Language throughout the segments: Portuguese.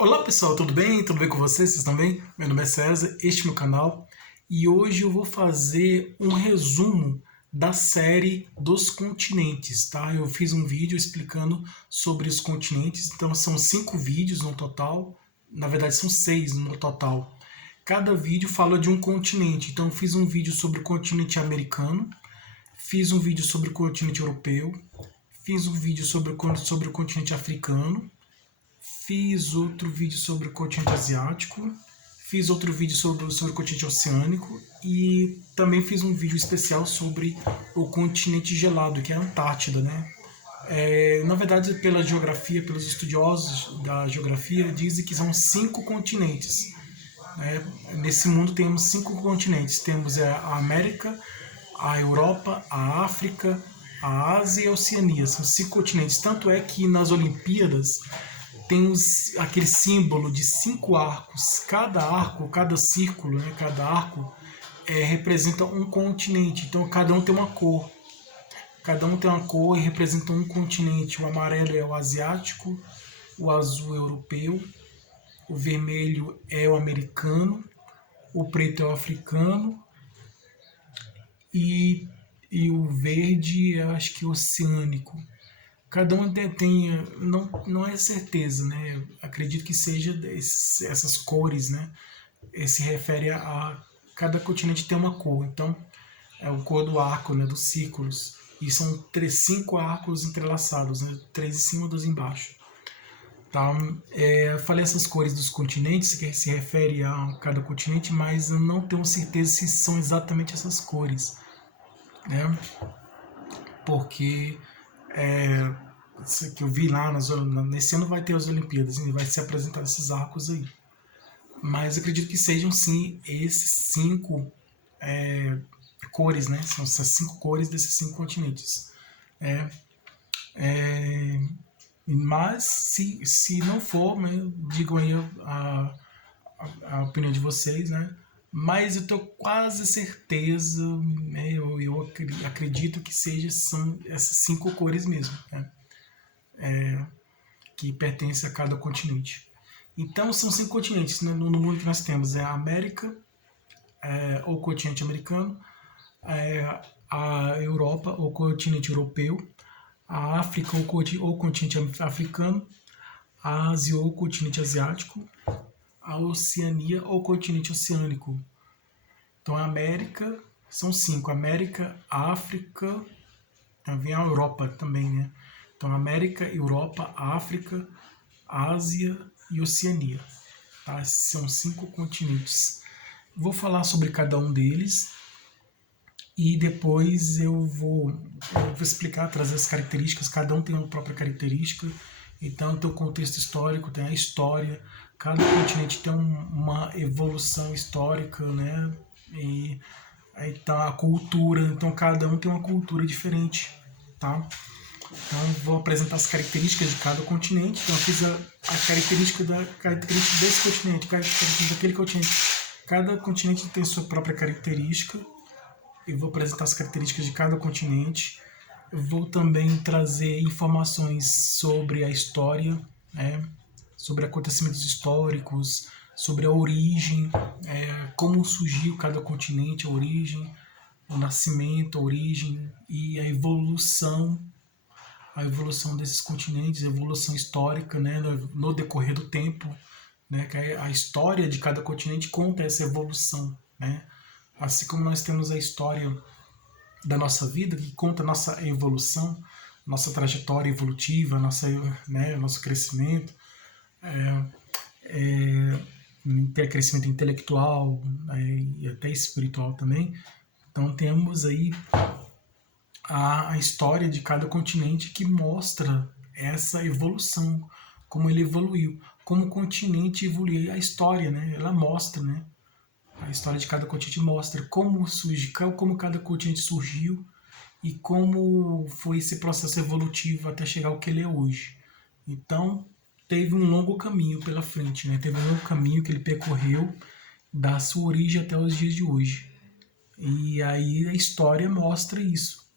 Olá pessoal, tudo bem? Tudo bem com vocês? Vocês estão bem? Meu nome é César, este é meu canal e hoje eu vou fazer um resumo da série dos continentes, tá? Eu fiz um vídeo explicando sobre os continentes, então são 5 vídeos no total, na verdade são 6 no total. Cada vídeo fala de um continente, então eu fiz um vídeo sobre o continente americano, fiz um vídeo sobre o continente europeu, fiz um vídeo sobre o continente africano, fiz outro vídeo sobre o continente asiático, fiz outro vídeo sobre o continente oceânico e também fiz um vídeo especial sobre o continente gelado, que é a Antártida, né? Na verdade, pela geografia, pelos estudiosos da geografia, dizem que são 5 continentes. Né? Nesse mundo temos 5 continentes. Temos a América, a Europa, a África, a Ásia e a Oceania. São 5 continentes. Tanto é que nas Olimpíadas tem aquele símbolo de 5 arcos. Cada arco, cada círculo, né, cada arco representa um continente. Então cada um tem uma cor. Cada um tem uma cor e representa um continente. O amarelo é o asiático, o azul é o europeu, o vermelho é o americano, o preto é o africano e, e o verde eu acho que é oceânico. Cada um tem, não é certeza, né? Acredito que seja essas cores, né? Se refere a cada continente tem uma cor. Então, é o cor do arco, né? Dos círculos. E são 5 arcos entrelaçados, né? 3 em cima, 2 embaixo. Tá? Falei essas cores dos continentes, que se refere a cada continente, mas eu não tenho certeza se são exatamente essas cores, né? Porque isso que eu vi lá, nesse ano vai ter as Olimpíadas e vai se apresentar esses arcos aí. Mas acredito que sejam sim esses 5 cores, né? São essas 5 cores desses 5 continentes. Mas se não for, né, digam aí a opinião de vocês, né? Mas eu tenho quase certeza, né, eu acredito que são essas 5 cores mesmo, né? Que pertence a cada continente. Então são 5 continentes, né, no mundo que nós temos. É a América, ou continente americano, a Europa, ou continente europeu, a África, ou continente africano, a Ásia, ou continente asiático, a Oceania, ou continente oceânico. Então a América, são 5, América, África, também a Europa também, né? Então América, Europa, África, Ásia e Oceania. Tá? São 5 continentes. Vou falar sobre cada um deles e depois eu vou explicar, trazer as características. Cada um tem uma própria característica. Então tem o contexto histórico, tem a história. Cada continente tem uma evolução histórica, né? E aí tá a cultura. Então cada um tem uma cultura diferente, tá? Então vou apresentar as características de cada continente. Então eu fiz a característica desse continente, característica daquele continente. Cada continente tem sua própria característica. Eu vou apresentar as características de cada continente. Eu vou também trazer informações sobre a história, né? Sobre acontecimentos históricos, sobre a origem, como surgiu cada continente, a origem, o nascimento, a origem e a evolução desses continentes, a evolução histórica, né, no decorrer do tempo, né, que a história de cada continente conta essa evolução, né, assim como nós temos a história da nossa vida que conta a nossa evolução, nossa trajetória evolutiva, nosso crescimento, crescimento intelectual, e até espiritual também. Então temos aí a história de cada continente que mostra essa evolução, como ele evoluiu, como o continente evoluiu, a história, né? Ela mostra, né? A história de cada continente mostra como cada continente surgiu e como foi esse processo evolutivo até chegar ao que ele é hoje. Então teve um longo caminho pela frente, né? Teve um longo caminho que ele percorreu da sua origem até os dias de hoje. E aí a história mostra isso,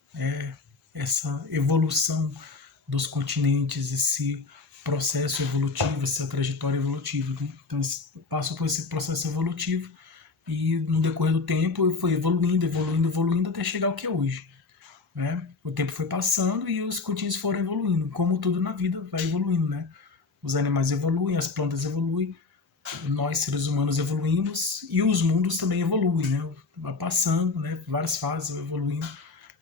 essa evolução dos continentes, processo evolutivo, essa trajetória evolutiva, né? Então passou por esse processo evolutivo e no decorrer do tempo foi evoluindo, evoluindo, evoluindo até chegar ao que é hoje, né? O tempo foi passando e os continhos foram evoluindo, como tudo na vida vai evoluindo, né? Os animais evoluem, as plantas evoluem, nós seres humanos evoluímos e os mundos também evoluem, né? Vai passando, né? Várias fases evoluindo,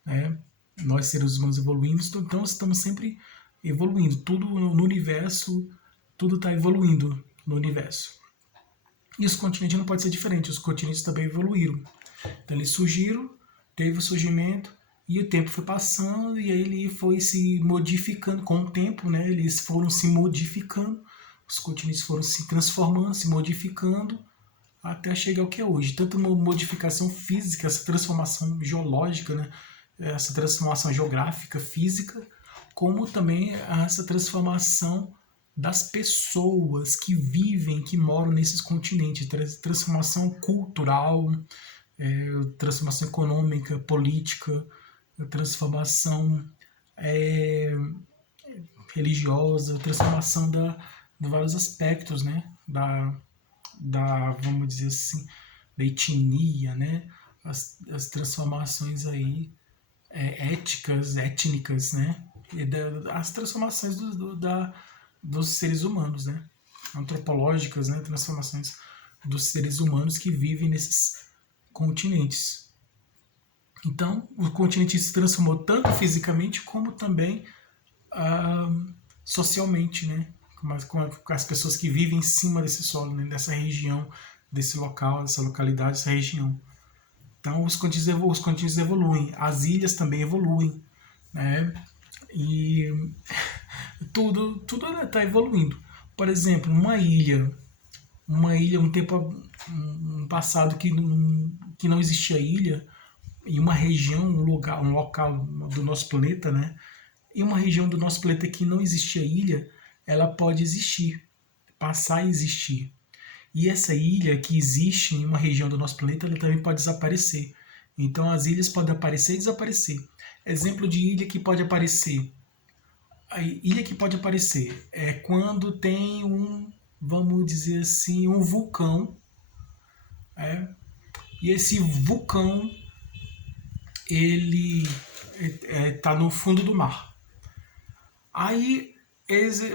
né? Nós seres humanos evoluímos, então estamos sempre evoluindo. Tudo no universo, tudo está evoluindo no universo. E os continentes não pode ser diferente, os continentes também evoluíram. Então eles surgiram, teve o surgimento, e o tempo foi passando, e aí ele foi se modificando com o tempo, né? Eles foram se modificando, os continentes foram se transformando, se modificando, até chegar ao que é hoje. Tanto uma modificação física, essa transformação geológica, né? Essa transformação geográfica, física, como também essa transformação das pessoas que vivem, que moram nesses continentes, transformação cultural, transformação econômica, política, transformação religiosa, transformação de vários aspectos, né? Vamos dizer assim, da etnia, né? As transformações aí étnicas, né? As transformações dos seres humanos, né? Antropológicas, né? Transformações dos seres humanos que vivem nesses continentes. Então, o continente se transformou tanto fisicamente como também socialmente, né? Com as pessoas que vivem em cima desse solo, né? Dessa região, desse local, dessa localidade, dessa região. Então, os continentes evoluem, as ilhas também evoluem, né? E tudo está evoluindo. Por exemplo, uma ilha, um passado que não existia ilha, em uma região, um local do nosso planeta, né? Em uma região do nosso planeta que não existia ilha, ela pode existir, passar a existir. E essa ilha que existe em uma região do nosso planeta, ela também pode desaparecer. Então as ilhas podem aparecer e desaparecer. Exemplo de ilha que pode aparecer. A ilha que pode aparecer é quando tem vamos dizer assim, um vulcão. E esse vulcão, ele está no fundo do mar. Aí,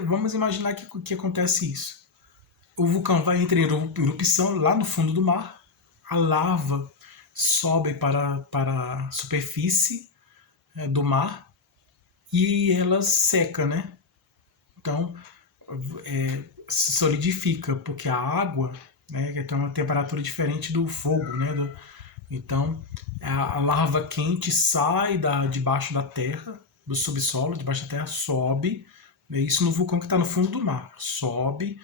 vamos imaginar que acontece isso. O vulcão vai entrar em erupção lá no fundo do mar, a lava sobe para a superfície do mar e ela seca, né? Então, se solidifica, porque a água, né, tem uma temperatura diferente do fogo, né? Então, a lava quente sai debaixo da terra, do subsolo, debaixo da terra, sobe, isso no vulcão que está no fundo do mar, sobe,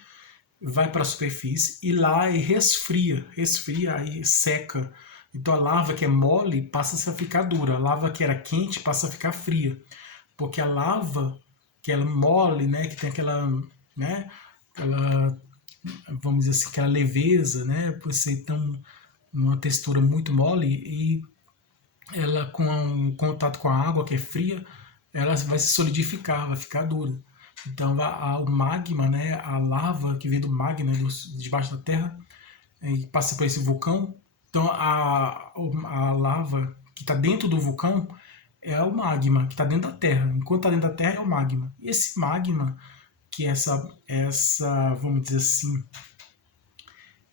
vai para a superfície e lá resfria e seca. Então a lava que é mole passa a ficar dura, a lava que era quente passa a ficar fria, porque a lava que é mole, né, que tem aquela, né, vamos dizer assim, aquela leveza, né, por ser uma textura muito mole, e ela com contato com a água que é fria, ela vai se solidificar, vai ficar dura. Então o magma, né, a lava que vem do magma, né, debaixo da terra, e passa por esse vulcão. Então a lava que está dentro do vulcão é o magma que está dentro da terra. Enquanto está dentro da terra é o magma. E esse magma, que essa vamos dizer assim,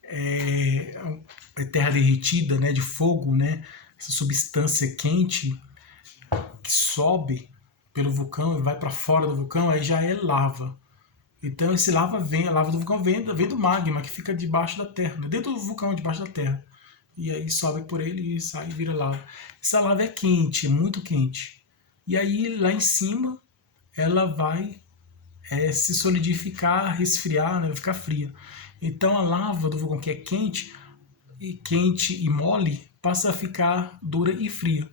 é terra derretida, né, de fogo, né, essa substância quente que sobe pelo vulcão e vai para fora do vulcão, aí já é lava. Então a lava do vulcão vem do magma que fica debaixo da terra, né? Dentro do vulcão, debaixo da terra. E aí sobe por ele e sai e vira lava. Essa lava é quente, muito quente. E aí lá em cima ela vai se solidificar, resfriar, né? Vai ficar fria. Então a lava do vulcão que é quente e mole passa a ficar dura e fria.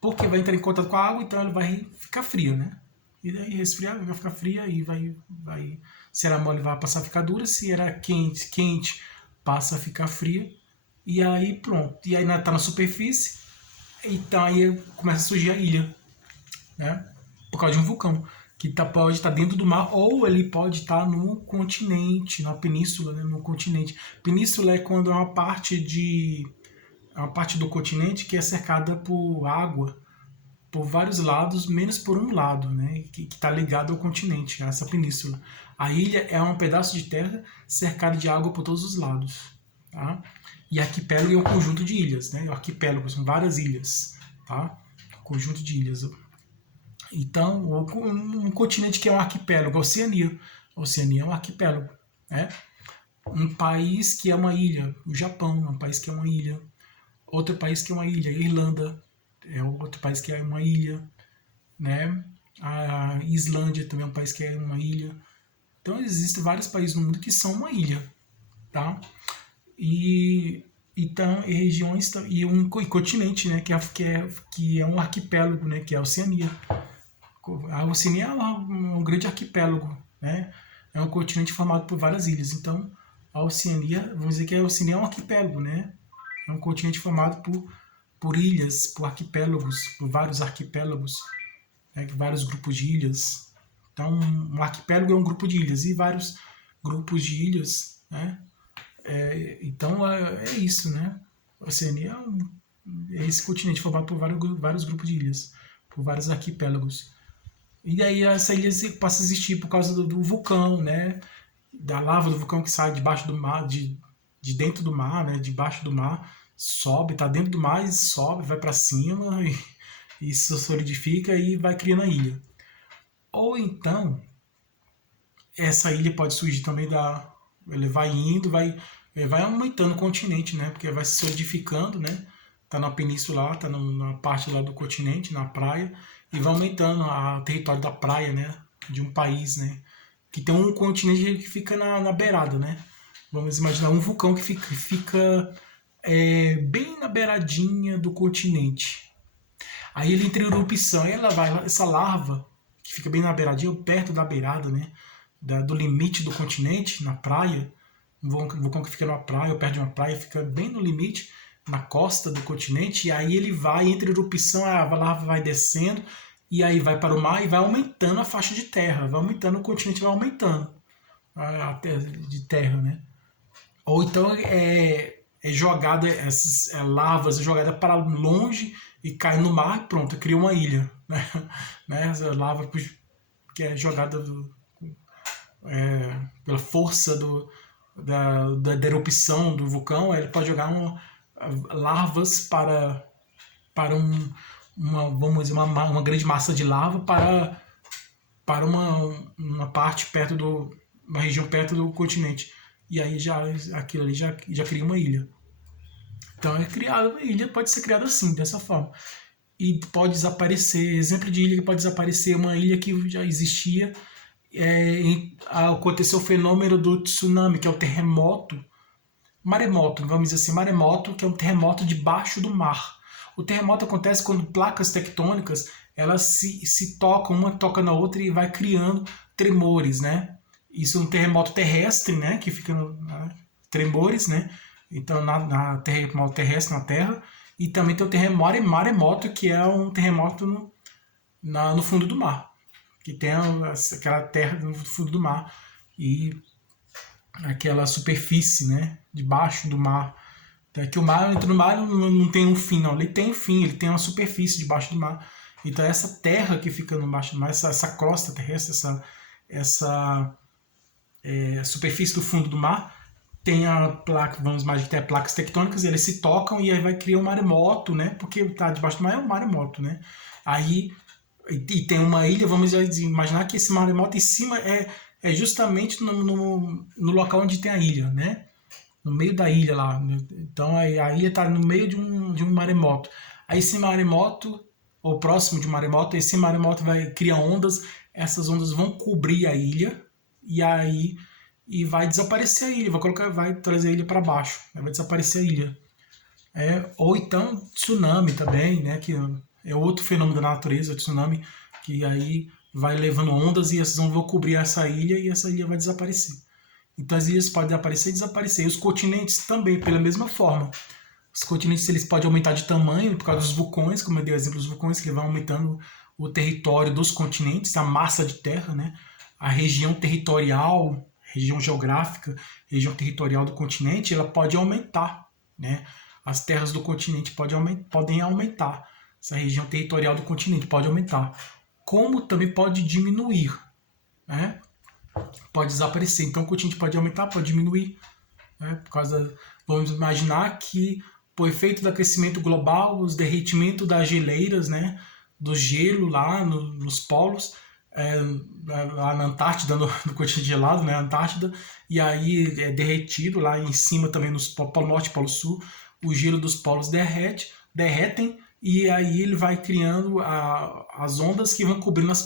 Porque vai entrar em contato com a água, então ela vai ficar fria, né? E daí resfriar, vai ficar fria e vai. Se era mole, vai passar a ficar dura. Se era quente, passa a ficar fria. E aí pronto. E aí tá na superfície. Então aí começa a surgir a ilha, né? Por causa de um vulcão pode estar dentro do mar, ou ele pode estar no continente, na península, né, no continente. Península é quando é uma parte do continente que é cercada por água, por vários lados, menos por um lado, né, que está ligado ao continente, a essa península. A ilha é um pedaço de terra cercado de água por todos os lados. Tá? E arquipélago é um conjunto de ilhas. Né? Arquipélago são várias ilhas. Tá? Um conjunto de ilhas. Então, um continente que é um arquipélago, a Oceania. A Oceania é um arquipélago. Né? Um país que é uma ilha, o Japão é um país que é uma ilha. Outro país que é uma ilha, a Irlanda é outro país que é uma ilha. Né? A Islândia também é um país que é uma ilha. Então existem vários países no mundo que são uma ilha. Tá? E regiões e um continente, né, que é um arquipélago, né, que é a Oceania. A Oceania é um grande arquipélago, né? É um continente formado por várias ilhas. Então, a Oceania, vamos dizer que a Oceania é um arquipélago, né? É um continente formado por ilhas, por arquipélagos, por vários arquipélagos, né, vários grupos de ilhas. Então, um arquipélago é um grupo de ilhas e vários grupos de ilhas, né? Então é isso, né? A Oceania é esse continente formado por vários grupos de ilhas, por vários arquipélagos. E daí essa ilha passa a existir por causa do vulcão, né? Da lava do vulcão que sai debaixo do mar, de dentro do mar, né? Debaixo do mar, sobe, tá dentro do mar e sobe, vai para cima e se solidifica e vai criando a ilha. Ou então essa ilha pode surgir também ele vai indo, vai aumentando o continente, né? Porque vai se solidificando, né? Tá na península lá, tá na parte lá do continente, na praia, e vai aumentando o território da praia, né? De um país, né? Que tem um continente que fica na beirada, né? Vamos imaginar um vulcão que fica bem na beiradinha do continente. Aí ele entra em erupção, essa larva, que fica bem na beiradinha, perto da beirada, né? Do limite do continente, na praia, um vulcão que fica na praia, ou perto de uma praia, fica bem no limite, na costa do continente, e aí ele vai, entre erupção, a lava vai descendo, e aí vai para o mar e vai aumentando a faixa de terra, vai aumentando, o continente vai aumentando a de terra, né? Ou então jogada, essas lavas jogada para longe e cai no mar e pronto, cria uma ilha, né? Essa lava que é jogada pela força da erupção do vulcão, ele pode jogar lavas para vamos dizer, uma grande massa de lava para uma parte uma região perto do continente. E aí aquilo ali já cria uma ilha. Então a ilha pode ser criada assim, dessa forma. E pode desaparecer, exemplo de ilha que pode desaparecer, uma ilha que já existia, aconteceu o fenômeno do tsunami, que é o terremoto, maremoto, vamos dizer assim, maremoto, que é um terremoto debaixo do mar. O terremoto acontece quando placas tectônicas, elas se tocam, uma toca na outra e vai criando tremores, né? Isso é um terremoto terrestre, né? Que fica tremores, né? Então, terremoto terrestre na Terra. E também tem o terremoto maremoto, que é um terremoto no fundo do mar. Que tem aquela terra no fundo do mar. E aquela superfície, né? Debaixo do mar. Então, que o mar, entra no mar, não tem um fim, não. Ele tem um fim, ele tem uma superfície debaixo do mar. Então, essa terra que fica debaixo do mar, essa crosta terrestre, essa superfície do fundo do mar, tem a placa, vamos imaginar que tem placas tectônicas, e eles se tocam e aí vai criar um maremoto, né? Porque está debaixo do mar é um maremoto, né? Aí, e tem uma ilha, vamos imaginar que esse maremoto em cima é justamente no local onde tem a ilha, né? No meio da ilha lá. Então a ilha está no meio de um maremoto. Aí esse maremoto, ou próximo de um maremoto, esse maremoto vai criar ondas, essas ondas vão cobrir a ilha, e vai desaparecer a ilha, vai trazer a ilha para baixo, né? Vai desaparecer a ilha. Ou então tsunami também, né? Que é outro fenômeno da natureza, o tsunami, que aí vai levando ondas e essas ondas vão cobrir essa ilha e essa ilha vai desaparecer. Então as ilhas podem aparecer e desaparecer. E os continentes também, pela mesma forma. Os continentes eles podem aumentar de tamanho por causa dos vulcões, como eu dei o exemplo dos vulcões, que vão aumentando o território dos continentes, a massa de terra, né? A região territorial, região geográfica, região territorial do continente, ela pode aumentar, né? As terras do continente podem aumentar. Essa região territorial do continente pode aumentar. Como também pode diminuir, né? Pode desaparecer. Então o continente pode aumentar, pode diminuir, né? Vamos imaginar que por efeito do aquecimento global, os derretimentos das geleiras, né, do gelo lá nos polos, lá na Antártida, no continente gelado, né, Antártida, e aí é derretido lá em cima também no Polo Norte e Polo Sul, o gelo dos polos derretem, e aí ele vai criando as ondas que vão cobrindo as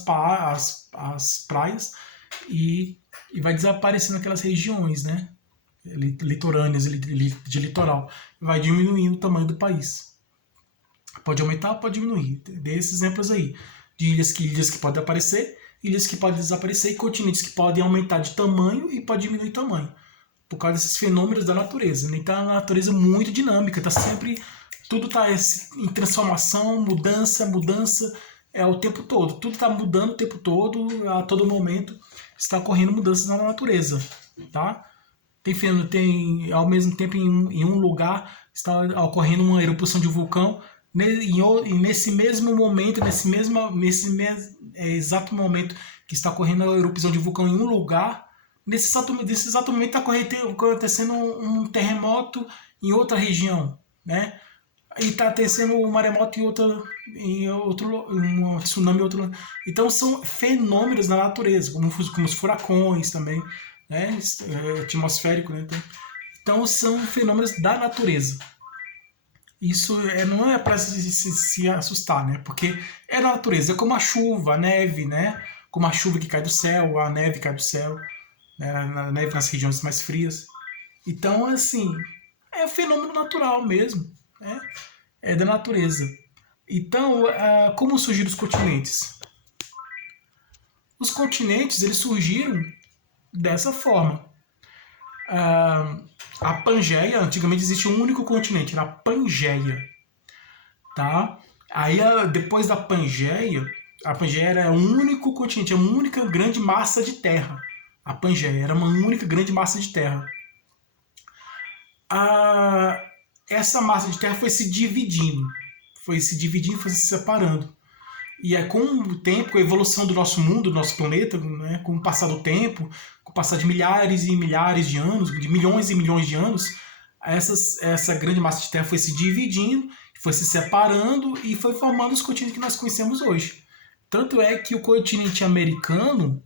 praias e vai desaparecendo aquelas regiões, né, litorâneas, de litoral, vai diminuindo o tamanho do país. Pode aumentar, pode diminuir. Dê esses exemplos aí. De ilhas que podem aparecer, ilhas que podem desaparecer e continentes que podem aumentar de tamanho e pode diminuir de tamanho. Por causa desses fenômenos da natureza. Então a natureza é muito dinâmica, tá sempre. Tudo está em transformação, mudança, o tempo todo. Tudo está mudando o tempo todo, a todo momento está ocorrendo mudanças na natureza. Tá? Tem ao mesmo tempo em um lugar está ocorrendo uma erupção de vulcão e nesse mesmo momento, exato momento que está ocorrendo a erupção de vulcão em um lugar, nesse exato momento está acontecendo um terremoto em outra região, né? E está acontecendo um maremoto um tsunami em outro lugar. Então são fenômenos da natureza, como os furacões também, né? Atmosférico, né? Então são fenômenos da natureza. Isso não é para se assustar, né? Porque é da natureza, é como a chuva, a neve, né? Como a chuva que cai do céu, a neve que cai do céu, né? A neve nas regiões mais frias. Então, assim, é um fenômeno natural mesmo, né? É da natureza. Então, como surgiram os continentes? Os continentes, eles surgiram dessa forma. A Pangeia, antigamente existia um único continente, era a Pangeia, tá? Aí depois da Pangeia, a Pangeia era um único continente, uma única grande massa de terra. A Pangeia era uma única grande massa de terra. Essa massa de terra foi se dividindo, foi se separando. E com o tempo, com a evolução do nosso mundo, do nosso planeta, né, com o passar do tempo, com o passar de milhares e milhares de anos, de milhões e milhões de anos, essa grande massa de terra foi se dividindo, foi se separando e foi formando os continentes que nós conhecemos hoje. Tanto é que o continente americano,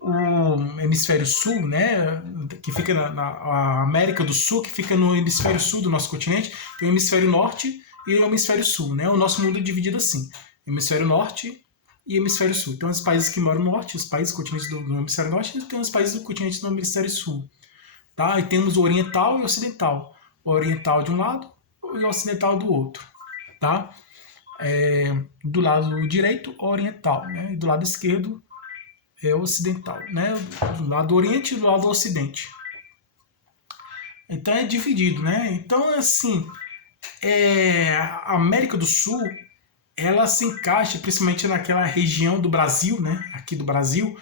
o hemisfério sul, né, que fica a América do Sul, que fica no hemisfério sul do nosso continente, tem o hemisfério norte e o hemisfério sul, né? O nosso mundo é dividido assim: hemisfério norte e hemisfério sul. Então, os países que moram no norte, os países continentes do hemisfério norte, e tem os países do continente do hemisfério sul. Tá? E temos o oriental e o ocidental. O oriental de um lado e o ocidental do outro. Tá? Do lado direito, oriental. Né? E do lado esquerdo, é ocidental. Né? Do lado do oriente e do lado do ocidente. Então, é dividido. Né? Então, assim, a América do Sul, ela se encaixa principalmente naquela região do Brasil, né? Aqui do Brasil,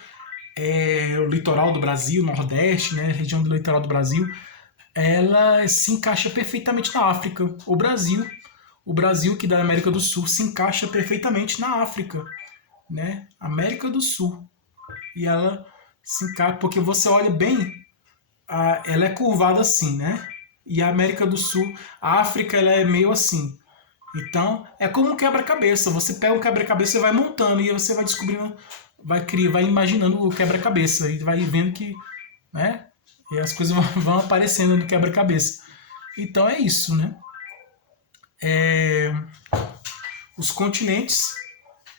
o litoral do Brasil, Nordeste, né? A região do litoral do Brasil, ela se encaixa perfeitamente na África. O Brasil que da América do Sul se encaixa perfeitamente na África, né? América do Sul. E ela se encaixa, porque você olha bem, ela é curvada assim, né? E a América do Sul, a África, ela é meio assim. Então, é como um quebra-cabeça. Você pega um quebra-cabeça e vai montando, e você vai descobrindo, vai imaginando o quebra-cabeça, e vai vendo que, né? E as coisas vão aparecendo no quebra-cabeça. Então é isso, né? Os continentes,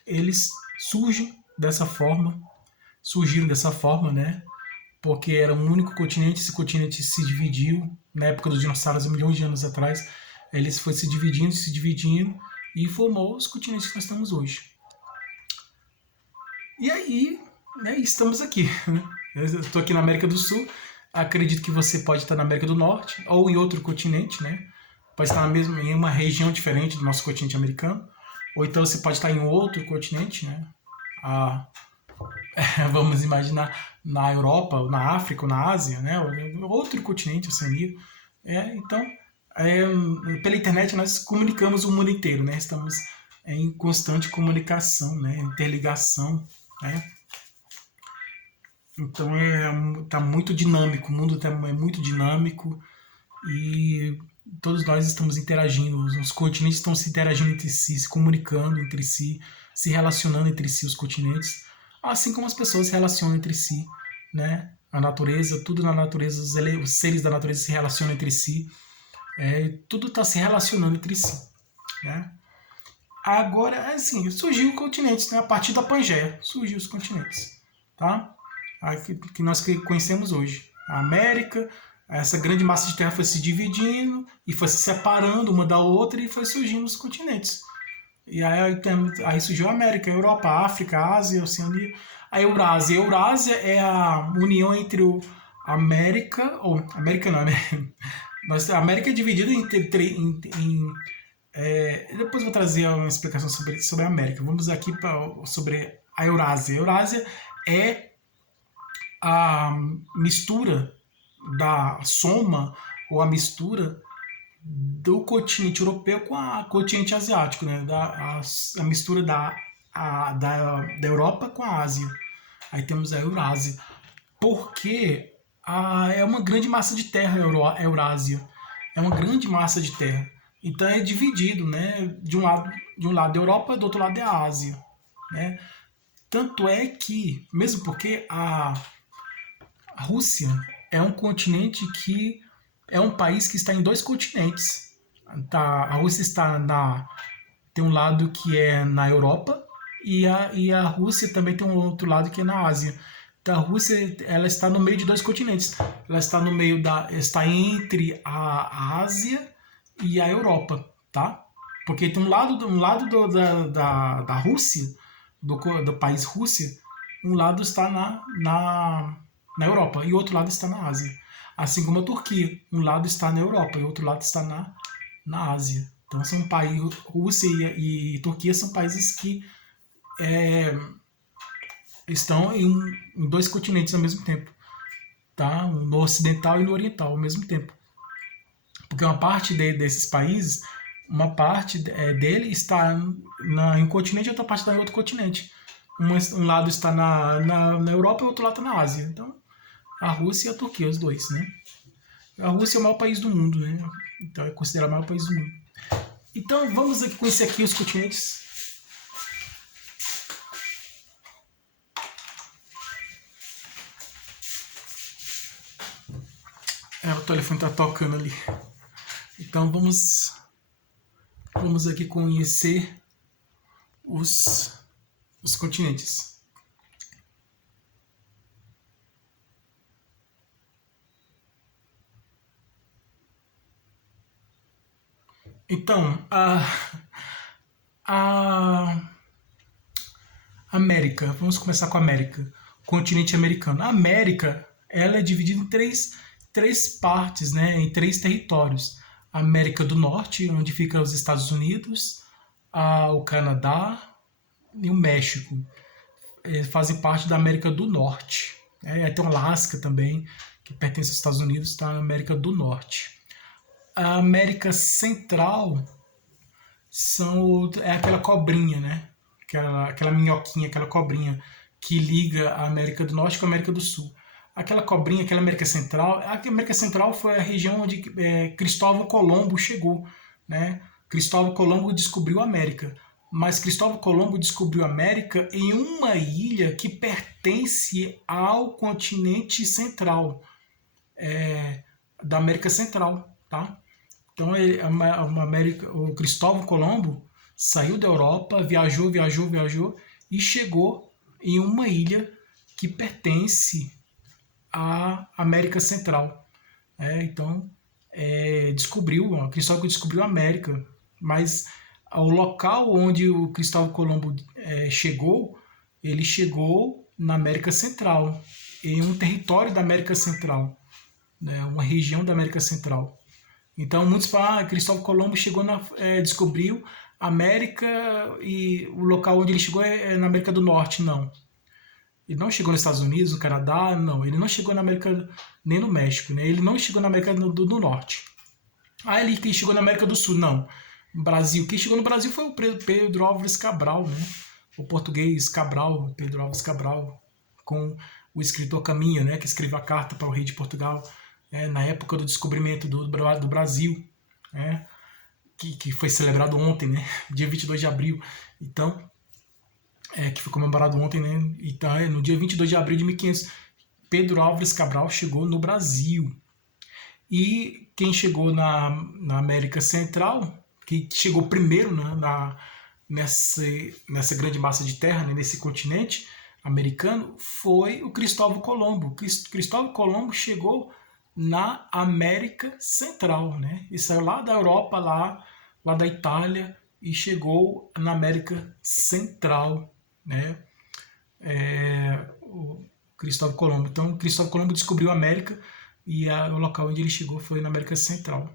eles surgiram dessa forma, né? Porque era um único continente, esse continente se dividiu na época dos dinossauros, há milhões de anos atrás. Ele foi se dividindo e formou os continentes que nós temos hoje. E aí, né, estamos aqui. Eu estou aqui na América do Sul, acredito que você pode estar na América do Norte ou em outro continente, né? Pode estar em uma região diferente do nosso continente americano, ou então você pode estar em outro continente, né? Ah, vamos imaginar na Europa, ou na África, ou na Ásia, né? Outro continente, Oceania. Então, pela internet nós comunicamos o mundo inteiro, né? Estamos em constante comunicação, né? Interligação, né? Então tá muito dinâmico, o mundo é muito dinâmico e todos nós estamos interagindo, os continentes estão se interagindo entre si, se comunicando entre si, se relacionando entre si, os continentes, assim como as pessoas se relacionam entre si, né? A natureza, tudo na natureza, os seres da natureza se relacionam entre si, tudo está se relacionando entre si, né? Agora, assim, surgiu os continentes, né? A partir da Pangeia, surgiu os continentes, tá? Que nós conhecemos hoje. A América, essa grande massa de terra foi se dividindo e foi se separando uma da outra e foi surgindo os continentes. E aí surgiu a América, a Europa, a África, a Ásia, a Oceania, a Eurásia. A Eurásia é a união entre o América, ou América não, né? A América é dividida depois vou trazer uma explicação sobre a América. Vamos aqui sobre a Eurásia. A Eurásia é a mistura da soma ou a mistura do continente europeu com o continente asiático, né? A mistura da Europa com a Ásia. Aí temos a Eurásia. Porque é uma grande massa de terra a Eurásia. É uma grande massa de terra. Então é dividido, né? De um lado a Europa, do outro lado é a Ásia, né? Tanto é que, mesmo porque a Rússia é um continente que é um país que está em dois continentes. A Rússia tem um lado que é na Europa e a Rússia também tem um outro lado que é na Ásia. Então a Rússia ela está no meio de dois continentes. Ela está entre a Ásia e a Europa, tá? Porque tem um lado da Rússia, do país Rússia, um lado está na Europa e o outro lado está na Ásia. Assim como a Turquia, um lado está na Europa e o outro lado está na Ásia. Então são países, Rússia e Turquia são países que estão em dois continentes ao mesmo tempo, tá? No ocidental e no oriental ao mesmo tempo. Porque uma parte desses países, uma parte dele está em um continente e outra parte está em outro continente. Um lado está na Europa e o outro lado está na Ásia. Então, a Rússia e a Turquia, os dois, né? A Rússia é o maior país do mundo, né? Então é considerado o maior país do mundo. Então vamos aqui conhecer aqui os continentes. O telefone está tocando ali. Então vamos aqui conhecer os continentes. Então, a América, vamos começar com a América, continente americano. A América, ela é dividida em três partes, né, em três territórios. A América do Norte, onde ficam os Estados Unidos, o Canadá e o México. Eles fazem parte da América do Norte. Tem o Alasca também, que pertence aos Estados Unidos, está na América do Norte. A América Central é aquela cobrinha, né? Aquela minhoquinha, aquela cobrinha que liga a América do Norte com a América do Sul. Aquela cobrinha, aquela América Central. A América Central foi a região onde Cristóvão Colombo chegou, né? Cristóvão Colombo descobriu a América. Mas Cristóvão Colombo descobriu a América em uma ilha que pertence ao continente central, da América Central, tá? Então o Cristóvão Colombo saiu da Europa, viajou e chegou em uma ilha que pertence à América Central. Então Cristóvão descobriu a América, mas o local onde o Cristóvão Colombo chegou, ele chegou na América Central, em um território da América Central, né, uma região da América Central. Então muitos falam, Cristóvão Colombo descobriu América e o local onde ele chegou é na América do Norte, não. Ele não chegou nos Estados Unidos, no Canadá, não. Ele não chegou na América, nem no México, né? Ele não chegou na América do Norte. Ah, ele quem chegou na América do Sul, não. No Brasil. Quem chegou no Brasil foi o Pedro Álvares Cabral, né? O português Cabral, Pedro Álvares Cabral, com o escritor Caminha, né? Que escreveu a carta para o rei de Portugal, na época do descobrimento do Brasil, né? Que foi celebrado ontem, né? Dia 22 de abril. Então, que foi comemorado ontem, né? Então, no dia 22 de abril de 1500, Pedro Álvares Cabral chegou no Brasil. E quem chegou na América Central, que chegou primeiro, né, nessa grande massa de terra, né, nesse continente americano, foi o Cristóvão Colombo. Cristóvão Colombo chegou na América Central, né? E saiu lá da Europa, lá da Itália, e chegou na América Central, né? O Cristóvão Colombo. Então, Cristóvão Colombo descobriu a América e o local onde ele chegou foi na América Central,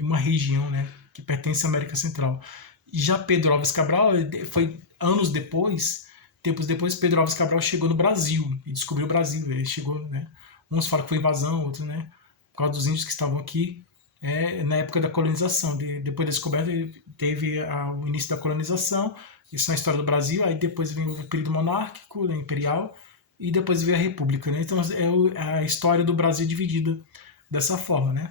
uma região, né, que pertence à América Central. Já Pedro Álvares Cabral foi anos depois, tempos depois, Pedro Álvares Cabral chegou no Brasil e descobriu o Brasil. Ele chegou, né? Uns falam que foi invasão, outros, né? Por causa dos índios que estavam aqui, na época da colonização. Depois da descoberta, teve o início da colonização. Isso na história do Brasil. Aí depois vem o período monárquico, né, imperial, e depois veio a República, né? Então é a história do Brasil dividida dessa forma, né?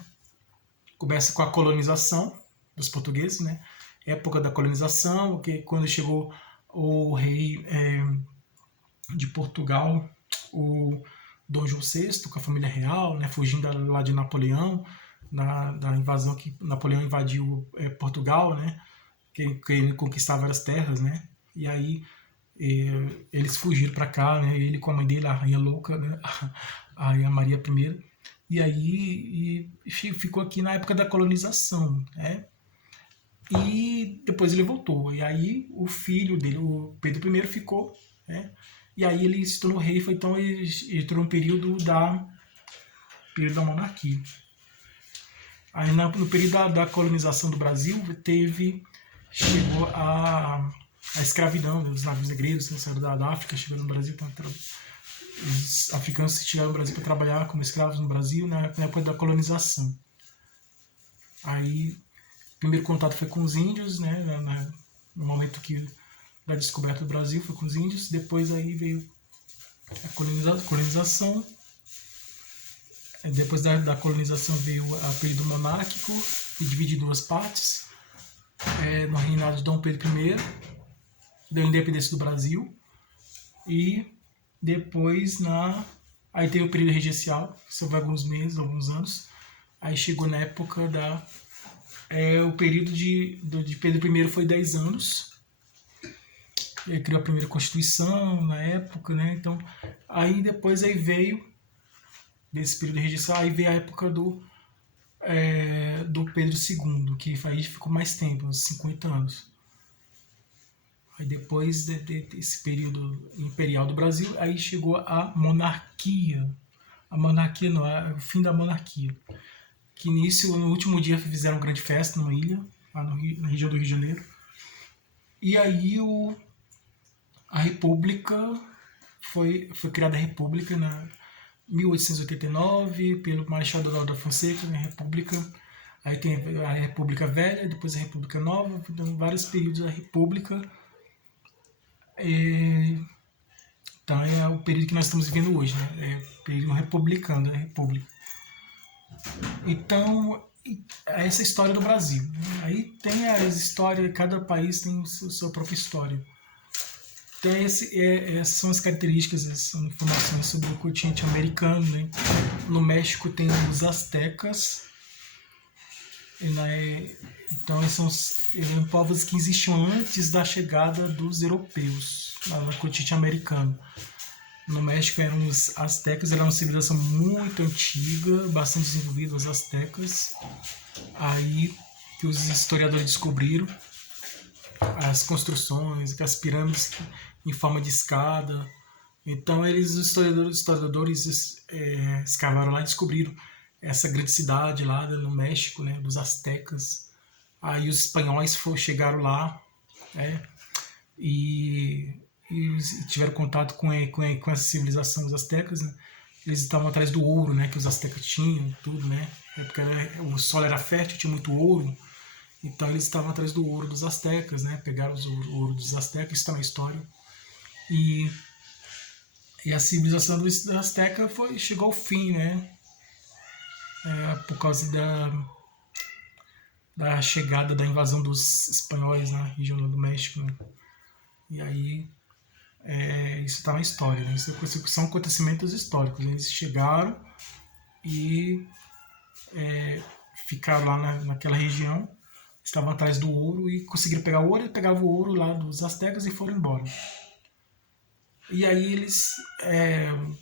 Começa com a colonização dos portugueses, né? Época da colonização, que quando chegou o rei de Portugal, o Dom João VI, com a família real, né? Fugindo lá de Napoleão, da invasão que Napoleão invadiu Portugal, né? Que ele conquistava várias terras, né? E aí eles fugiram para cá, né? Ele com a mãe dele, a rainha louca, né? A rainha Maria I. E aí ficou aqui na época da colonização, né? E depois ele voltou. E aí o filho dele, o Pedro I, ficou, né? E aí ele se tornou rei, então ele entrou no período da monarquia. Aí no período da colonização do Brasil, chegou a escravidão, né, dos navios negreiros, né, saíram da África, chegando no Brasil. Então, os africanos chegaram no Brasil para trabalhar como escravos no Brasil, né, na época da colonização. Aí, o primeiro contato foi com os índios, né, no momento da descoberta do Brasil, foi com os índios. Depois aí veio a colonização. Depois da colonização veio o período monárquico, que divide em duas partes. No reinado de Dom Pedro I, da independência do Brasil, e depois aí teve o período regencial, que foi alguns meses, alguns anos. Aí chegou na época o período de Pedro I foi 10 anos. Ele criou a primeira Constituição na época, né? Então, aí depois veio desse período regencial, aí veio a época do Pedro II, que aí ficou mais tempo, uns 50 anos. Aí depois desse período imperial do Brasil, aí chegou a monarquia. A monarquia não, o fim da monarquia. Que no último dia fizeram uma grande festa numa ilha, lá na região do Rio de Janeiro. E aí a República, foi criada a República na 1889, pelo Marechal Deodoro da Fonseca, a República. Aí tem a República Velha, depois a República Nova, então vários períodos da República. Então é o período que nós estamos vivendo hoje, né? É o período republicano da República. Então, essa é a história do Brasil. Aí tem as histórias, cada país tem a sua própria história. Então essas são as características, essas são informações sobre o continente americano, né? No México tem os astecas. Então eles são povos que existiam antes da chegada dos europeus lá no continente americano. No México eram os astecas, era uma civilização muito antiga, bastante desenvolvida, os astecas. Aí que os historiadores descobriram as construções, as pirâmides em forma de escada. Então os historiadores escavaram lá e descobriram essa grande cidade lá no México, né, dos astecas. Aí os espanhóis chegaram lá né? E, e tiveram contato com essa civilização, os astecas, né? Eles estavam atrás do ouro, né? Que os astecas tinham, tudo, né? Porque o solo era fértil, tinha muito ouro. Então eles estavam atrás do ouro dos astecas, né? Pegaram o ouro dos astecas, isso está na história. E, e a civilização dos astecas chegou ao fim, né? Por causa da chegada, da invasão dos espanhóis na região do México, né? E aí isso está na história, né? Isso são acontecimentos históricos, né? Eles chegaram e ficaram lá naquela região, estavam atrás do ouro e conseguiram pegar o ouro, e pegavam o ouro lá dos astecas e foram embora. E aí eles,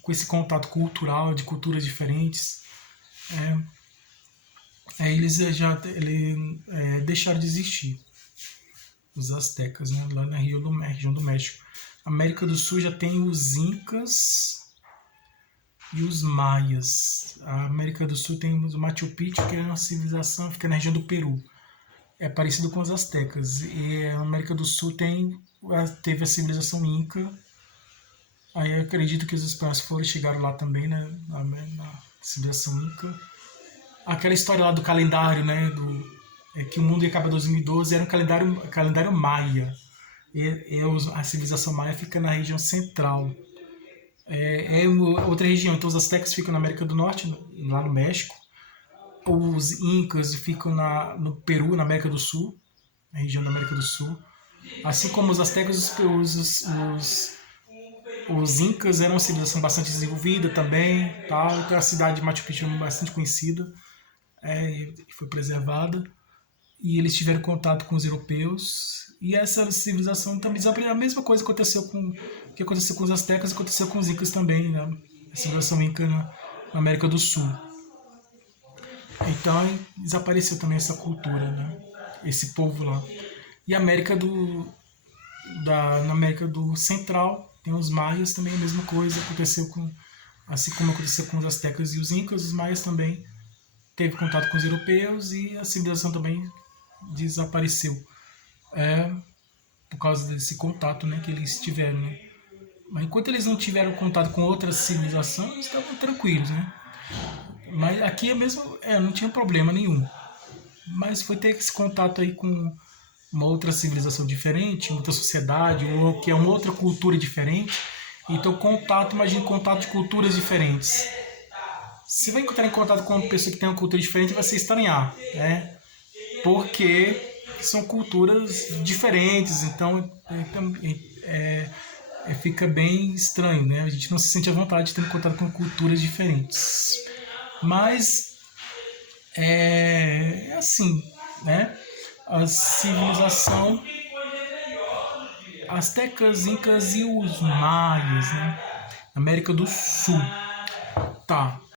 com esse contato cultural, de culturas diferentes, eles deixaram de existir, os astecas, né, lá na região do México. América do Sul já tem os incas e os maias. A América do Sul tem o Machu Picchu, que é uma civilização que fica na região do Peru. É parecido com os astecas. E a América do Sul teve a civilização inca. Aí eu acredito que os espanhóis chegaram lá também, né, na civilização inca. Aquela história lá do calendário, né, que o mundo ia acabar em 2012, era um calendário maia. A civilização maia fica na região central. Outra região, então os astecas ficam na América do Norte, lá no México. Os incas ficam no Peru, na América do Sul, na região da América do Sul. Assim como os astecas, os incas eram uma civilização bastante desenvolvida também, tal. Então a cidade de Machu Picchu é bastante conhecida, foi preservada. E eles tiveram contato com os europeus. E essa civilização também, a mesma coisa que aconteceu com os astecas, aconteceu com os incas também, né? A civilização inca na América do Sul. Então desapareceu também essa cultura, né? Esse povo lá. E na América do Central tem os maias também, a mesma coisa, assim como aconteceu com os astecas e os incas, os maias também teve contato com os europeus e a civilização também desapareceu, por causa desse contato, né, que eles tiveram, né? Mas enquanto eles não tiveram contato com outras civilizações, eles estavam tranquilos, né? Mas aqui é mesmo, não tinha problema nenhum. Mas foi ter esse contato aí com uma outra civilização diferente, outra sociedade, ou que é uma outra cultura diferente. Então imagine contato de culturas diferentes. Se vai entrar em contato com uma pessoa que tem uma cultura diferente, vai se estranhar, né? Porque são culturas diferentes, então fica bem estranho, né? A gente não se sente à vontade de ter contato com culturas diferentes. Mas é assim, né? A civilização astecas, incas e os maias, né? América do Sul. Tá.